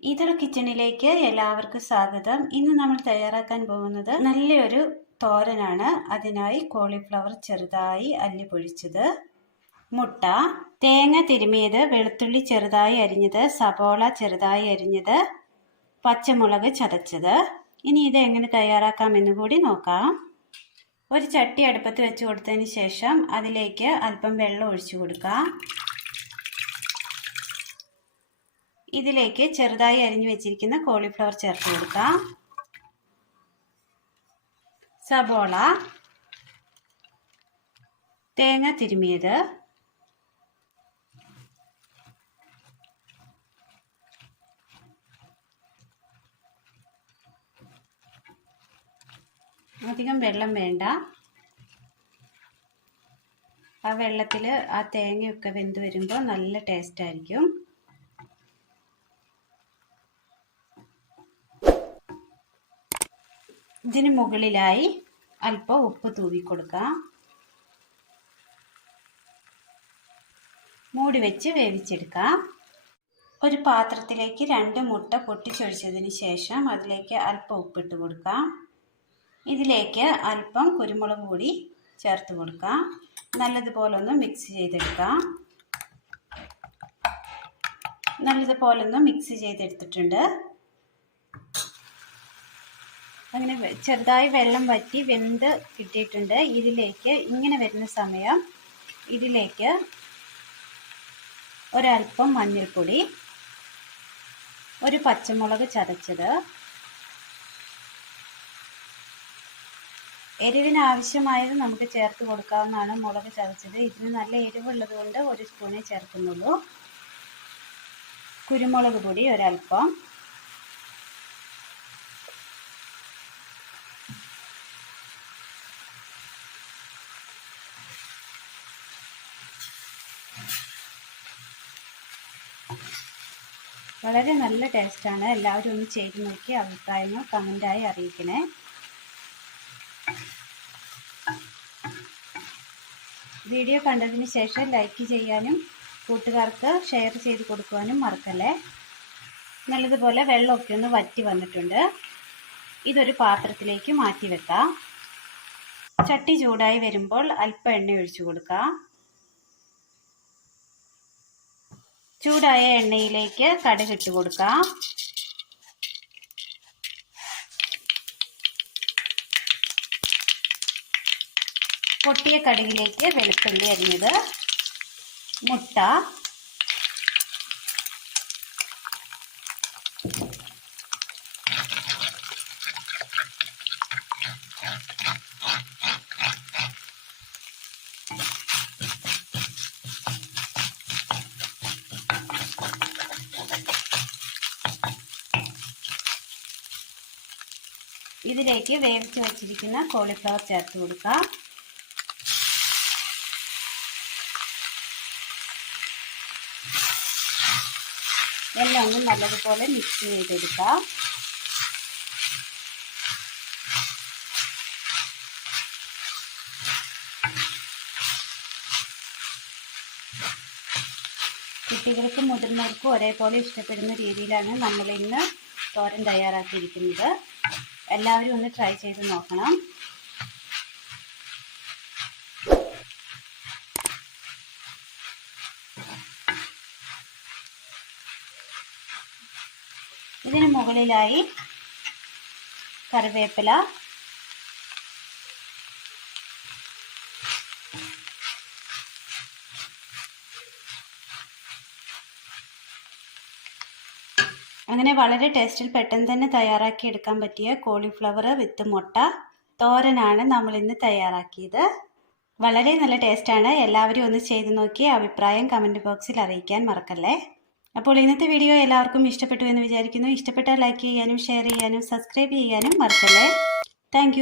ഈതൾ കിച്ചണിലേക്ക് എല്ലാവർക്കും സ്വാഗതം. ഇന്ന് നമ്മൾ തയ്യാറാക്കാൻ പോകുന്നത് നല്ലൊരു തോരനാണ്. അതിനായി കോളിഫ്ലവർ ചെറുതായി അല്ലി പൊഴിച്ചത്, മുട്ട, തേങ്ങ തിരുമിയത്, വെളുത്തുള്ളി ചെറുതായി അരിഞ്ഞത്, സബോള ചെറുതായി അരിഞ്ഞത്, പച്ചമുളക് ചതച്ചത്. ഇനി ഇത് എങ്ങനെ തയ്യാറാക്കാമെന്ന് കൂടി നോക്കാം. ഒരു ചട്ടി അടുപ്പത്ത് വെച്ച് കൊടുത്തതിന് ശേഷം അതിലേക്ക് അല്പം വെള്ളം ഒഴിച്ചു കൊടുക്കാം. ഇതിലേക്ക് ചെറുതായി അരിഞ്ഞു വെച്ചിരിക്കുന്ന കോളിഫ്ലവർ ചേർത്ത് കൊടുക്കാം. സബോള, തേങ്ങ തിരുമിയത്, അധികം വെള്ളം വേണ്ട. ആ വെള്ളത്തിൽ ആ തേങ്ങയൊക്കെ വെന്ത് വരുമ്പോൾ നല്ല ടേസ്റ്റ് ആയിരിക്കും. ഇതിന് മുകളിലായി അല്പം ഉപ്പ് തൂവി കൊടുക്കാം. മൂടി വെച്ച് വേവിച്ചെടുക്കാം. ഒരു പാത്രത്തിലേക്ക് 2 മുട്ട പൊട്ടിച്ചൊഴിച്ചതിന് ശേഷം അതിലേക്ക് അല്പം ഉപ്പിട്ട് കൊടുക്കാം. ഇതിലേക്ക് അല്പം കുരുമുളക് പൊടി ചേർത്ത് കൊടുക്കാം. നല്ലതുപോലെ ഒന്ന് മിക്സ് ചെയ്തെടുക്കാം. നല്ലതുപോലെ മിക്സ് ചെയ്തെടുത്തിട്ടുണ്ട്. അങ്ങനെ ചെറുതായി വെള്ളം വറ്റി വെന്ത് കിട്ടിയിട്ടുണ്ട്. ഇതിലേക്ക് ഇങ്ങനെ വരുന്ന സമയം ഇതിലേക്ക് ഒരല്പം മഞ്ഞൾപ്പൊടി, ഒരു പച്ചമുളക് ചതച്ചത്, എരിവിന് ആവശ്യമായത് നമുക്ക് ചേർത്ത് കൊടുക്കാവുന്നതാണ്. മുളക് ചതച്ചത് ഇതിന് നല്ല എരിവുള്ളത് കൊണ്ട് 1 സ്പൂണേ ചേർക്കുന്നുള്ളൂ. കുരുമുളക് പൊടി ഒരല്പം, വളരെ നല്ല ടേസ്റ്റാണ്. എല്ലാവരും ഒന്ന് ചെയ്ത് നോക്കി അഭിപ്രായങ്ങൾ കമൻ്റായി അറിയിക്കണേ. വീഡിയോ കണ്ടതിന് ശേഷം ലൈക്ക് ചെയ്യാനും കൂട്ടുകാർക്ക് ഷെയർ ചെയ്ത് കൊടുക്കുവാനും മറക്കല്ലേ. നല്ലതുപോലെ വെള്ളമൊക്കെ ഒന്ന് വറ്റി വന്നിട്ടുണ്ട്. ഇതൊരു പാത്രത്തിലേക്ക് മാറ്റി വെക്കാം. ചട്ടി ചൂടായി വരുമ്പോൾ അല്പം എണ്ണ ഒഴിച്ചു കൊടുക്കാം. ചൂടായ എണ്ണയിലേക്ക് കടുക് ഇട്ട് കൊടുക്കാം. പൊട്ടിയ കടുകിലേക്ക് വെളുത്തുള്ളി അരിഞ്ഞത്, മുട്ട, ഇതിലേക്ക് വേവിച്ച് വച്ചിരിക്കുന്ന കോളിഫ്ലവർ ചേർത്ത് കൊടുക്കാം. എല്ലാം ഒന്ന് നല്ലതുപോലെ മിക്സ് ചെയ്തെടുക്കാം. കുട്ടികൾക്കും മുതിർന്നവർക്കും ഒരേപോലെ ഇഷ്ടപ്പെടുന്ന രീതിയിലാണ് നമ്മൾ ഇന്ന് തോരൻ തയ്യാറാക്കിയിരിക്കുന്നത്. എല്ലാവരും ഒന്ന് ട്രൈ ചെയ്ത് നോക്കണം. ഇതിന് മുകളിലായി കറിവേപ്പില, അങ്ങനെ വളരെ ടേസ്റ്റിൽ പെട്ടെന്ന് തന്നെ തയ്യാറാക്കി എടുക്കാൻ പറ്റിയ കോളിഫ്ലവർ വിത്ത് മുട്ട തോരനാണ് നമ്മൾ ഇന്ന് തയ്യാറാക്കിയത്. വളരെ നല്ല ടേസ്റ്റാണ്. എല്ലാവരും ഒന്ന് ചെയ്ത് നോക്കി അഭിപ്രായം കമൻറ്റ് ബോക്സിൽ അറിയിക്കാൻ മറക്കല്ലേ. അപ്പോൾ ഇന്നത്തെ വീഡിയോ എല്ലാവർക്കും ഇഷ്ടപ്പെട്ടു എന്ന് വിചാരിക്കുന്നു. ഇഷ്ടപ്പെട്ടാൽ ലൈക്ക് ചെയ്യാനും ഷെയർ ചെയ്യാനും സബ്സ്ക്രൈബ് ചെയ്യാനും മറക്കല്ലേ. താങ്ക്